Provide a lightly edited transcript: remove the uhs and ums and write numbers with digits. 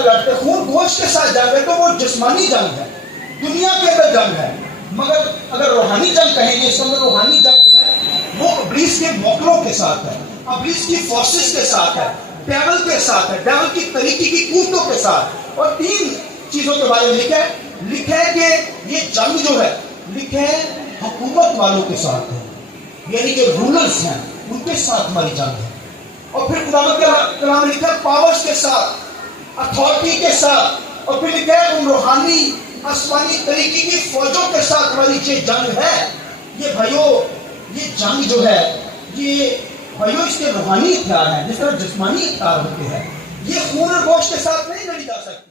جنگ لڑتے، خون گوشت کے ساتھ جنگ ہے تو وہ جسمانی جنگ ہے، دنیا کے اندر جنگ ہے. مگر اگر روحانی جنگ کہیں گے، اس اندر روحانی جنگ جو ہے وہ ابلیس کے موکلوں کے ساتھ ہے، ابلیس کی فورسز کے ساتھ ہے، ڈیول کے ساتھ ہے، ڈیول کی طریقے کی قوتوں کے ساتھ. اور 3 چیزوں کے بارے میں لکھا ہے کہ یہ جنگ جو ہے لکھا ہے حکومت والوں کے ساتھ ہے، یعنی کہ رولرز ہیں ان کے ساتھ ہماری جنگ ہے. اور پھر خداوند کا کلام لکھا ہے پاورز کے ساتھ، اتھارٹی کے ساتھ، اور پھر لکھا ہے ان روحانی آسمانی طریقے کی فوجوں کے ساتھ ہماری یہ جنگ ہے. یہ بھائیو، یہ جنگ جو ہے یہ بھائیو اس کے روحانی ہتھیار ہیں، جس طرح جسمانی ہتھیار ہوتے ہیں. یہ خون اور گوشت کے ساتھ نہیں لڑی جا سکتی.